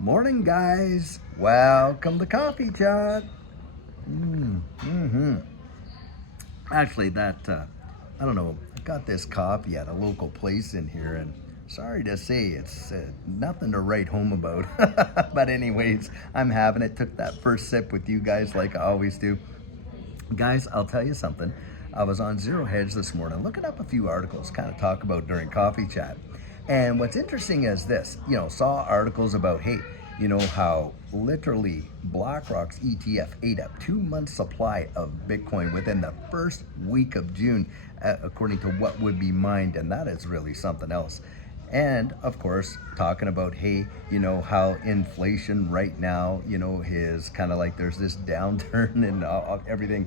Morning, guys. Welcome to Coffee Chat. Mm-hmm. Actually, I don't know, I got this coffee at a local place in here, and sorry to say, it's nothing to write home about. But, anyways, I'm having it. Took that first sip with you guys like I always do. Guys, I'll tell you something. I was on Zero Hedge this morning looking up a few articles, kind of talk about during Coffee Chat. And what's interesting is this, saw articles about, hey, how literally BlackRock's ETF ate up 2 months supply of Bitcoin within the first week of June, according to what would be mined. And that is really something else. And of course, talking about, hey, how inflation right now, is kind of like there's this downturn and everything,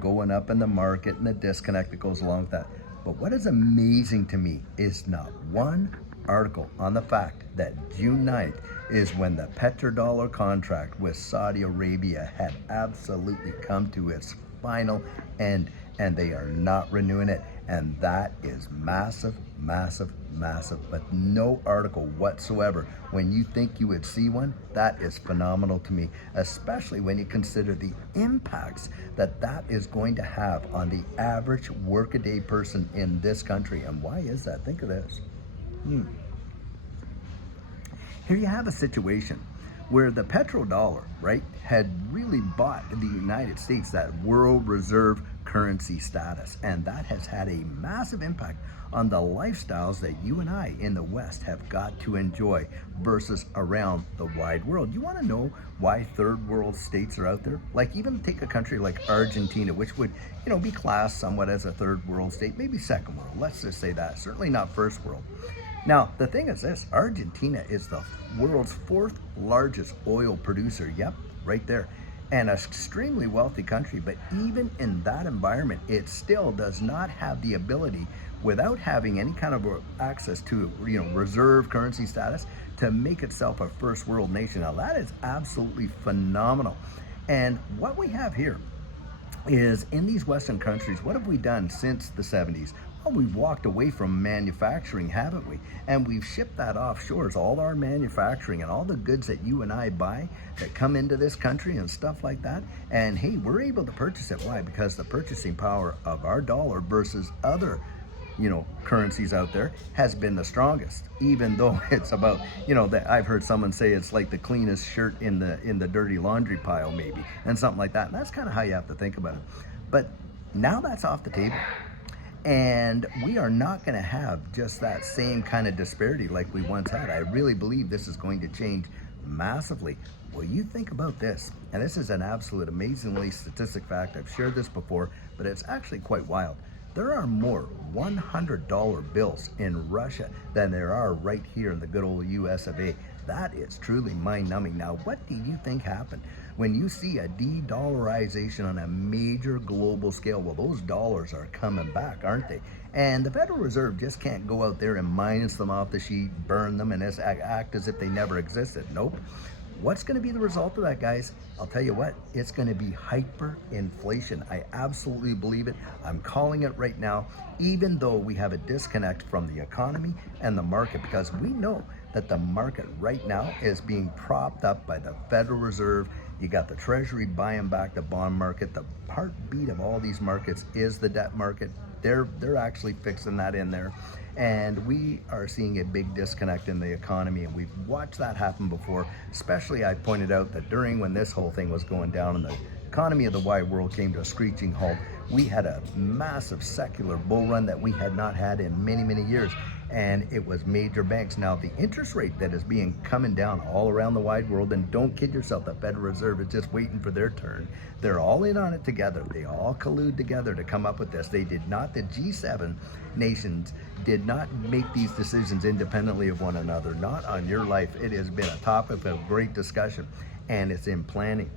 going up in the market and the disconnect that goes along with that. But what is amazing to me is not one article on the fact that June 9th is when the petrodollar contract with Saudi Arabia had absolutely come to its final end, and they are not renewing it. And that is massive, massive, massive. But no article whatsoever. When you think you would see one, that is phenomenal to me, especially when you consider the impacts that is going to have on the average workaday person in this country. And why is that? Think of this. Here you have a situation where the petrodollar, right, had really bought the United States that world reserve currency status. And that has had a massive impact on the lifestyles that you and I in the West have got to enjoy versus around the wide world. You want to know why third world states are out there? Like, even take a country like Argentina, which would, be classed somewhat as a third world state, maybe second world. Let's just say that. Certainly not first world. Now, the thing is this, Argentina is the world's fourth largest oil producer. Yep, right there. And an extremely wealthy country. But even in that environment, it still does not have the ability, without having any kind of access to, reserve currency status, to make itself a first world nation. Now, that is absolutely phenomenal. And what we have here is, in these Western countries, what have we done since the 70s? Well, we've walked away from manufacturing, haven't we? And we've shipped that offshore. All our manufacturing and all the goods that you and I buy that come into this country and stuff like that. And hey, we're able to purchase it. Why? Because the purchasing power of our dollar versus other currencies out there has been the strongest, even though it's about, that I've heard someone say it's like the cleanest shirt in the dirty laundry pile, maybe, and something like that. And that's kind of how you have to think about it. But now that's off the table. And we are not going to have just that same kind of disparity like we once had. I really believe this is going to change massively. Well, you think about this, and this is an absolute amazingly statistic fact. I've shared this before, but it's actually quite wild. There are more $100 bills in Russia than there are right here in the good old US of A. That is truly mind-numbing. Now, what do you think happened when you see a de-dollarization on a major global scale? Well, those dollars are coming back, aren't they? And the Federal Reserve just can't go out there and minus them off the sheet, burn them, and act as if they never existed. Nope. What's going to be the result of that, guys? I'll tell you what, it's going to be hyperinflation. I absolutely believe it. I'm calling it right now, even though we have a disconnect from the economy and the market, because we know that the market right now is being propped up by the Federal Reserve. You got the Treasury buying back the bond market. The heartbeat of all these markets is the debt market. They're actually fixing that in there. And we are seeing a big disconnect in the economy, and we've watched that happen before. Especially, I pointed out that when this whole thing was going down and the economy of the wide world came to a screeching halt, we had a massive secular bull run that we had not had in many, many years. And it was major banks. Now, the interest rate that is coming down all around the wide world, and don't kid yourself, the Federal Reserve is just waiting for their turn. They're all in on it together. They all collude together to come up with this. They did not, the G7 nations did not make these decisions independently of one another. Not on your life. It has been a topic of great discussion, and it's in planning.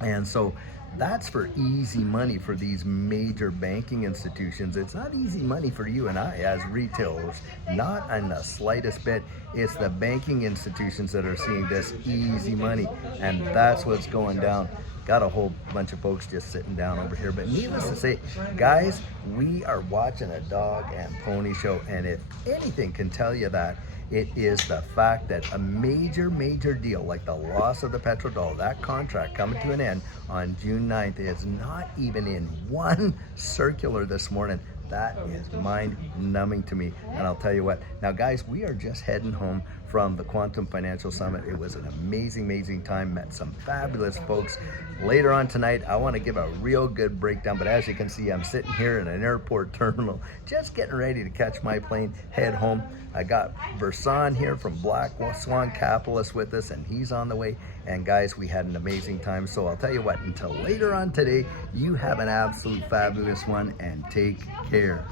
And so that's for easy money for these major banking institutions. It's not easy money for you and I as retailers, not in the slightest bit. It's the banking institutions that are seeing this easy money, and that's what's going down. Got a whole bunch of folks just sitting down over here. But needless to say, guys, we are watching a dog and pony show, and if anything can tell you that, It is the fact that a major deal like the loss of the petrodollar, that contract coming to an end on June 9th, is not even in one circular this morning. That is mind-numbing to me. And I'll tell you what, now guys, we are just heading home from the Quantum Financial Summit. It was an amazing time, met some fabulous folks. Later on tonight, I want to give a real good breakdown, but as you can see, I'm sitting here in an airport terminal, just getting ready to catch my plane, head home. I got Versan here from Black Swan Capitalist with us, and he's on the way. And guys, we had an amazing time. So I'll tell you what, until later on today, you have an absolute fabulous one, and take care.